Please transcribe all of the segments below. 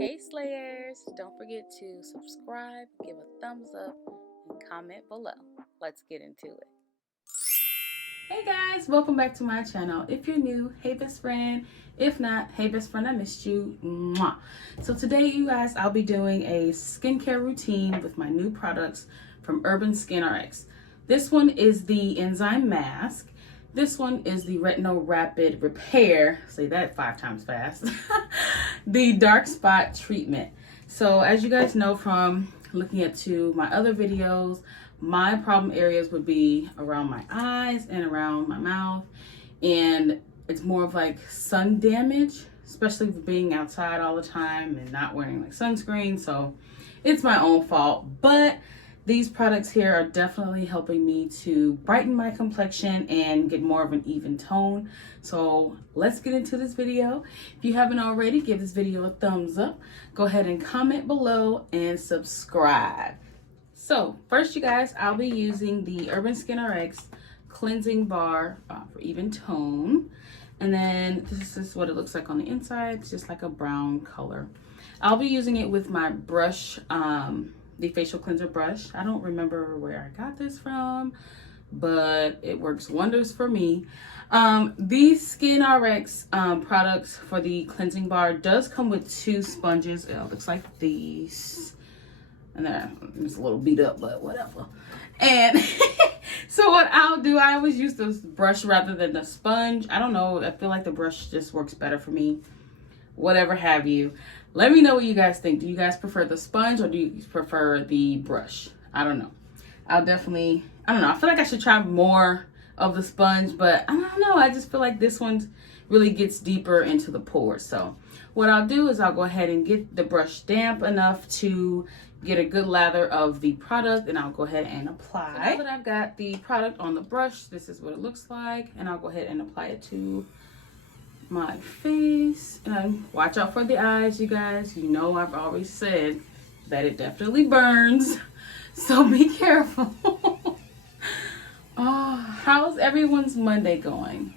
Hey Slayers, don't forget to subscribe, give a thumbs up, and comment below. Let's get into it. Hey guys, welcome back to my channel. If you're new, hey best friend. If not, hey best friend, I missed you. Mwah. So today, you guys, I'll be doing a skincare routine with my new products from Urbanskinrx. This one is the Enzyme mask. This one is the Retinol Rapid Repair. Say that 5 times fast. The dark spot treatment. So as you guys know from looking at my other videos, my problem areas would be around my eyes and around my mouth, and it's more of like sun damage, especially for being outside all the time and not wearing like sunscreen. So it's my own fault, but these products here are definitely helping me to brighten my complexion and get more of an even tone. So let's get into this video. If you haven't already, give this video a thumbs up. Go ahead and comment below and subscribe. So first, you guys, I'll be using the Urbanskinrx cleansing bar for even tone. And then this is what it looks like on the inside. It's just like a brown color. I'll be using it with my brush, the facial cleanser brush. I don't remember where I got this from, but it works wonders for me. These SkinRx products for the cleansing bar does come with 2 sponges. It looks like these. And then it's a little beat up, but whatever. And so what I'll do, I always use this brush rather than the sponge. I don't know. I feel like the brush just works better for me. Whatever have you. Let me know what you guys think. Do you guys prefer the sponge or do you prefer the brush? I don't know. I don't know. I feel like I should try more of the sponge, but I don't know. I just feel like this one really gets deeper into the pores. So what I'll do is I'll go ahead and get the brush damp enough to get a good lather of the product, and I'll go ahead and apply. So now that I've got the product on the brush, this is what it looks like, and I'll go ahead and apply it to my face. And watch out for the eyes, you guys. You know I've always said that it definitely burns, so be careful. Oh, how's everyone's Monday going?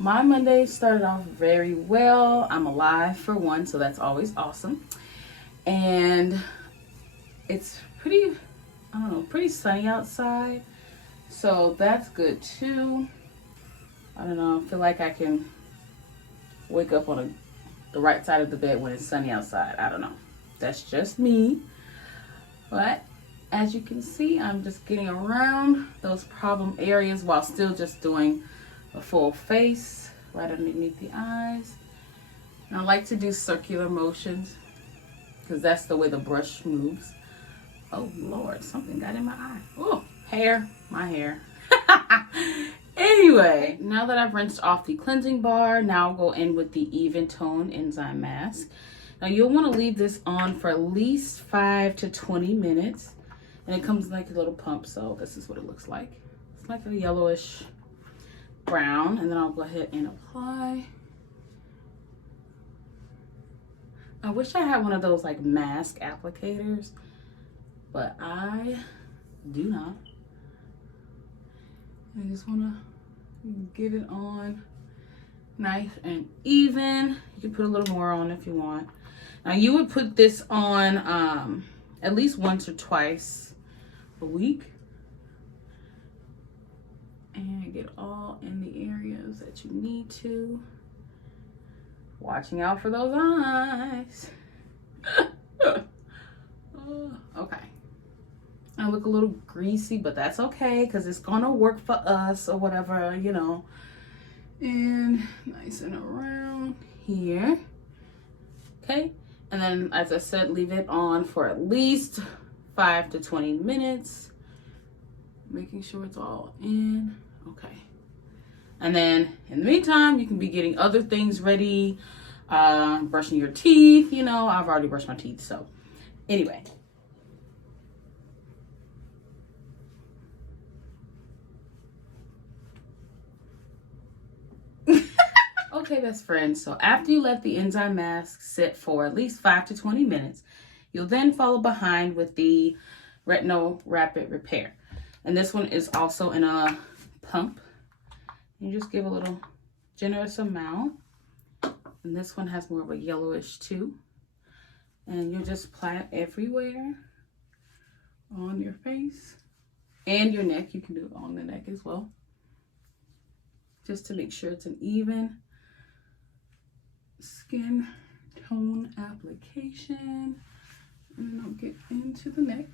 My Monday started off very well. I'm alive for one, so that's always awesome. And it's pretty, I don't know, pretty sunny outside, so that's good too. I don't know, I feel like I can wake up on the right side of the bed when it's sunny outside. I don't know, that's just me. But as you can see, I'm just getting around those problem areas while still just doing a full face right underneath the eyes. And I like to do circular motions because that's the way the brush moves. Oh Lord, something got in my eye. Oh, hair, my hair. Anyway, now that I've rinsed off the cleansing bar, now I'll go in with the Even Tone Enzyme Mask. Now you'll want to leave this on for at least 5 to 20 minutes. And it comes like a little pump, so this is what it looks like. It's like a yellowish brown, and then I'll go ahead and apply. I wish I had one of those like mask applicators, but I do not. I just want to get it on nice and even. You can put a little more on if you want. Now you would put this on at least once or twice a week and get all in the areas that you need to. Watching out for those eyes. Okay. I look a little greasy, but that's okay because it's gonna work for us or whatever, you know. And nice and around here. Okay. And then, as I said, leave it on for at least 5 to 20 minutes. Making sure it's all in. Okay. And then in the meantime, you can be getting other things ready, brushing your teeth. You know, I've already brushed my teeth. So anyway. Okay, best friends. So after you let the enzyme mask sit for at least 5 to 20 minutes, you'll then follow behind with the Retinol Rapid Repair. And this one is also in a pump. You just give a little generous amount. And this one has more of a yellowish too. And you'll just apply it everywhere on your face and your neck. You can do it on the neck as well, just to make sure it's an even skin tone application. And I'll get into the neck.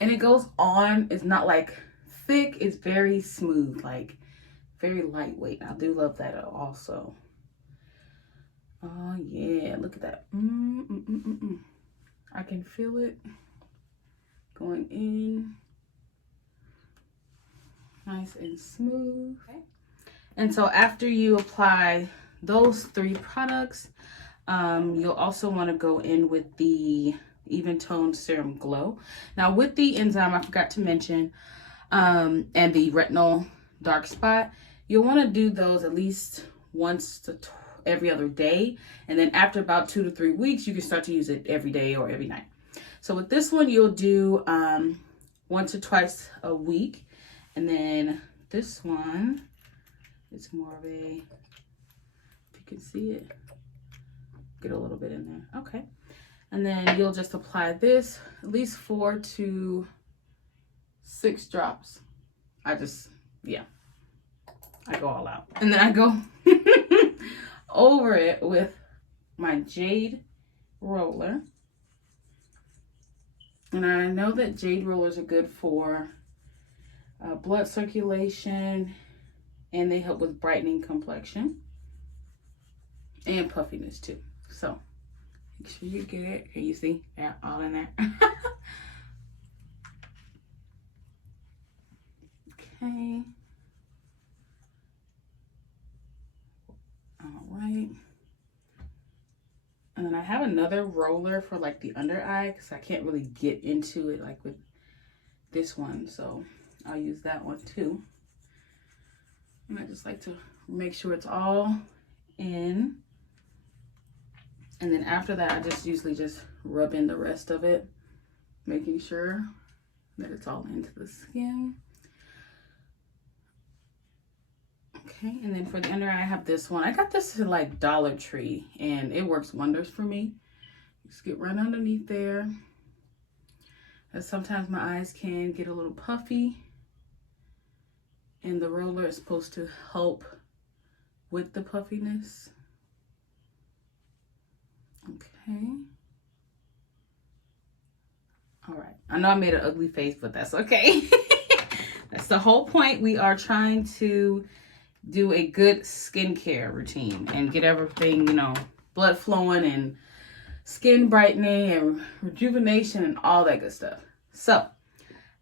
And it goes on, it's not like thick, it's very smooth, like very lightweight. I do love that also. Oh yeah, look at that. I can feel it going in. Nice and smooth. Okay. And so after you apply those 3 products, you'll also want to go in with the Even Tone Serum Glow. Now with the Enzyme, I forgot to mention, and the Retinol Dark Spot, you'll want to do those at least once to every other day. And then after about 2 to 3 weeks, you can start to use it every day or every night. So with this one, you'll do once or twice a week. And then this one, it's more of a, if you can see it, get a little bit in there. Okay. And then you'll just apply this at least 4 to 6 drops. I go all out. And then I go over it with my Jade roller. And I know that Jade rollers are good for blood circulation, and they help with brightening complexion and puffiness too. So make sure you get it. Can you see? Yeah, all in there. Okay. All right. And then I have another roller for like the under eye, because I can't really get into it like with this one. So I'll use that one too. And I just like to make sure it's all in. And then after that, I just usually just rub in the rest of it, making sure that it's all into the skin. Okay, and then for the under eye, I have this one. I got this at like Dollar Tree, and it works wonders for me. Just get right underneath there. As sometimes my eyes can get a little puffy, and the roller is supposed to help with the puffiness. Okay. All right. I know I made an ugly face, but that's okay. That's the whole point. We are trying to do a good skincare routine and get everything, you know, blood flowing and skin brightening and rejuvenation and all that good stuff. So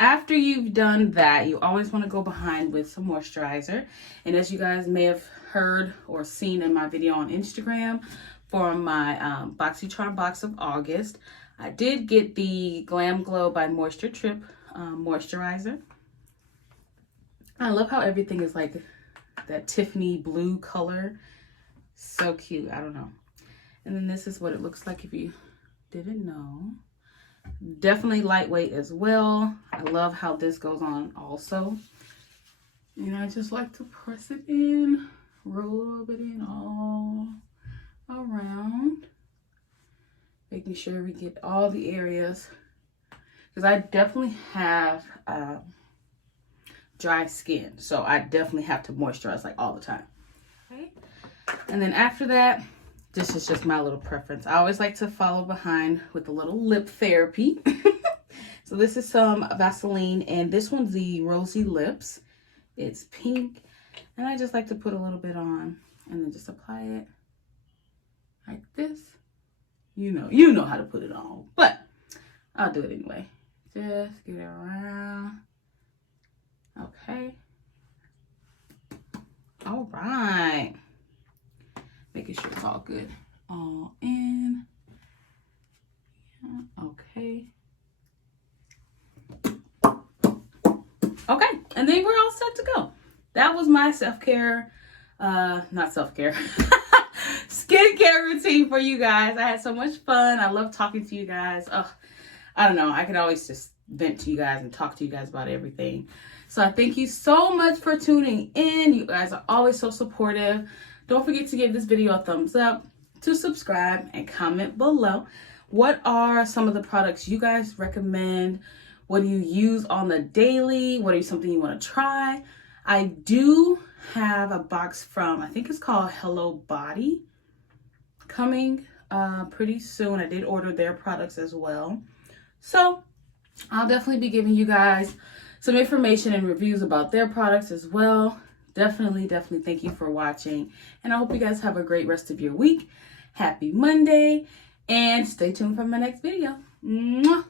after you've done that, you always want to go behind with some moisturizer. And as you guys may have heard or seen in my video on Instagram for my BoxyCharm box of August, I did get the Glam Glow by Moisture Trip moisturizer. I love how everything is like that Tiffany blue color. So cute. I don't know. And then this is what it looks like if you didn't know. Definitely lightweight as well. I love how this goes on also. And I just like to press it in, rub it in all around, making sure we get all the areas, because I definitely have dry skin, so I definitely have to moisturize like all the time. Okay. And then after that, this is just my little preference. I always like to follow behind with a little lip therapy. So this is some Vaseline, and this one's the Rosy Lips. It's pink, and I just like to put a little bit on and then just apply it like this. You know how to put it on, but I'll do it anyway. Just get it around. Okay. All right. Making sure it's all good. All in. Yeah, okay. Okay. And then we're all set to go. That was my self-care, not self-care, skincare routine for you guys. I had so much fun. I love talking to you guys. I don't know. I could always just vent to you guys and talk to you guys about everything. So I thank you so much for tuning in. You guys are always so supportive. Don't forget to give this video a thumbs up. to subscribe and comment below. What are some of the products you guys recommend? What do you use on the daily? What are something you want to try? I do have a box from, I think it's called Hello Body, coming pretty soon. I did order their products as well. So I'll definitely be giving you guys some information and reviews about their products as well. Definitely thank you for watching. And I hope you guys have a great rest of your week. Happy Monday. And stay tuned for my next video. Mwah!